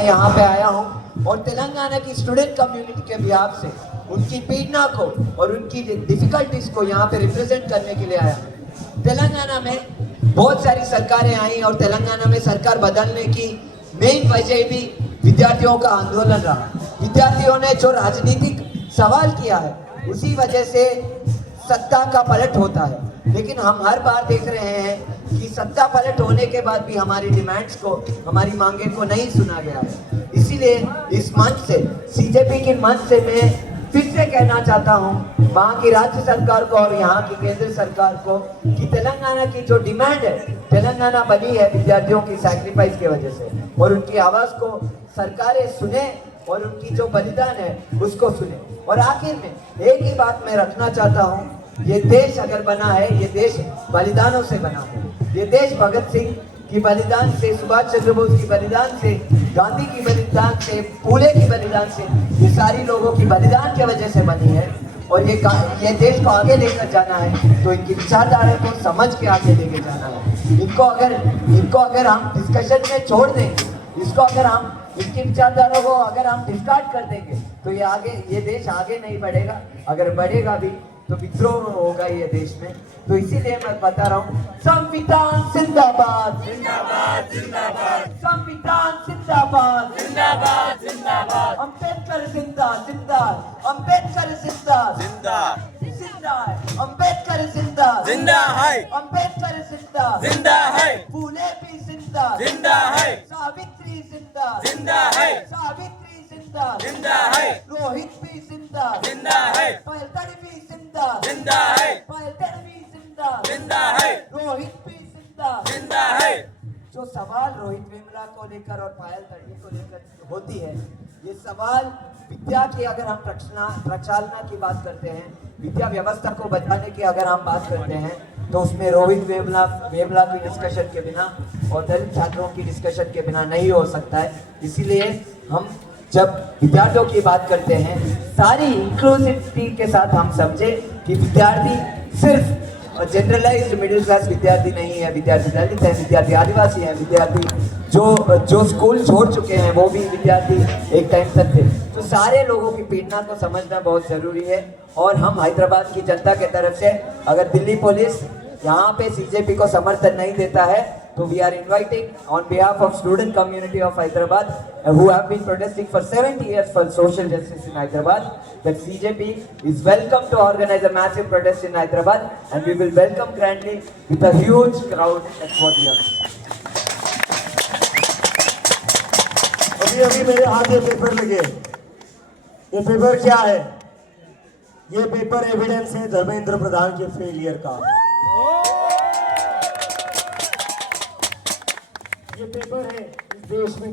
मैं यहाँ पे आया हूँ और तेलंगाना की स्टूडेंट कम्युनिटी के बिहाफ से उनकी पीड़ना को और उनकी डिफिकल्टीज को यहाँ पे रिप्रेजेंट करने के लिए आया। तेलंगाना में बहुत सारी सरकारें आई और तेलंगाना में सरकार बदलने की मेन वजह भी विद्यार्थियों का आंदोलन रहा। विद्यार्थियों ने जो राजनीतिक सवाल किया है उसी वजह से सत्ता का पलट होता है, लेकिन हम हर बार देख रहे हैं कि सत्ता पलट होने के बाद भी हमारी डिमांड्स को, हमारी मांगे को नहीं सुना गया है। इसीलिए इस मंच से, सीजेपी के मंच से मैं फिर से कहना चाहता हूँ वहाँ की राज्य सरकार को और यहाँ की केंद्र सरकार को कि तेलंगाना की जो डिमांड है, तेलंगाना बनी है विद्यार्थियों की सैक्रिफाइस की वजह से, और उनकी आवाज़ को सरकारें सुने और उनकी जो बलिदान है उसको सुने। और आखिर में एक ही बात मैं रखना चाहता हूँ, ये देश अगर बना है, ये देश बलिदानों से बना है। ये देश भगत सिंह की बलिदान से, सुभाष चंद्र बोस की बलिदान से, गांधी की बलिदान से, फूले की बलिदान से, ये सारी लोगों की बलिदान की वजह से बनी है। और ये देश को आगे लेकर जाना है तो इनकी विचारधारा को समझ के आगे लेके जाना है। इनको अगर हम डिस्कशन में छोड़ दें, इनकी विचारधारा को अगर हम डिस्कार्ड कर देंगे तो ये देश आगे नहीं बढ़ेगा। अगर बढ़ेगा भी तो विद्रोह होगा ये देश में। तो इसीलिए मैं बता रहा हूँ, संविधान जिंदाबाद, जिंदाबाद, जिंदाबाद, संविधान जिंदाबाद, जिंदाबाद, जिंदाबाद, अम्बेडकर जिंदा, जिंदा, अम्बेडकर जिंदा, जिंदा, जिंदा है, अम्बेडकर जिंदा, जिंदा है, अम्बेडकर जिंदा, जिंदा है, फूले भी जिंदा, जिंदा है, सावित्री जिंदा, जिंदा है, सावित्री जिंदा, जिंदा है, रोहित भी जिंदा, जिंदा है, पलटन भी जिंदा, जिंदा है, पलटन भी जिंदा, जिंदा है, रोहित भी जिंदा, जिंदा है। जो सवाल रोहित वेमुला को लेकर और पायल तड़वी को लेकर होती है, ये सवाल विद्या की अगर हम प्रचालना की बात करते हैं, विद्या व्यवस्था को बचाने की अगर हम बात करते हैं, तो उसमें रोहित वेमुला की डिस्कशन के बिना और दलित छात्रों की डिस्कशन के बिना नहीं हो सकता है। इसीलिए हम जब विद्यार्थियों की बात करते हैं, सारी इंक्लूसिविटी के साथ हम समझे कि विद्यार्थी सिर्फ जनरलाइज्ड मिडिल क्लास विद्यार्थी नहीं है, विद्यार्थी दलित है, विद्यार्थी आदिवासी है, विद्यार्थी जो स्कूल छोड़ चुके हैं वो भी विद्यार्थी एक टाइम तक थे। तो सारे लोगों की पीड़ना को समझना बहुत जरूरी है। और हम हैदराबाद की जनता के तरफ से, अगर दिल्ली पुलिस यहाँ पे सीजेपी को समर्थन नहीं देता है, तो we are inviting on behalf of student community of Hyderabad who have been protesting for 70 years for social justice in Hyderabad, that CJP is welcome to organize a massive protest in Hyderabad, and we will welcome grandly with a huge crowd at 4 years. अभी मेरे हाथ ये paper लगे, ये paper क्या है? ये paper evidence है धर्मेंद्र प्रधान के फेलियर का। ये पेपर है इस देश में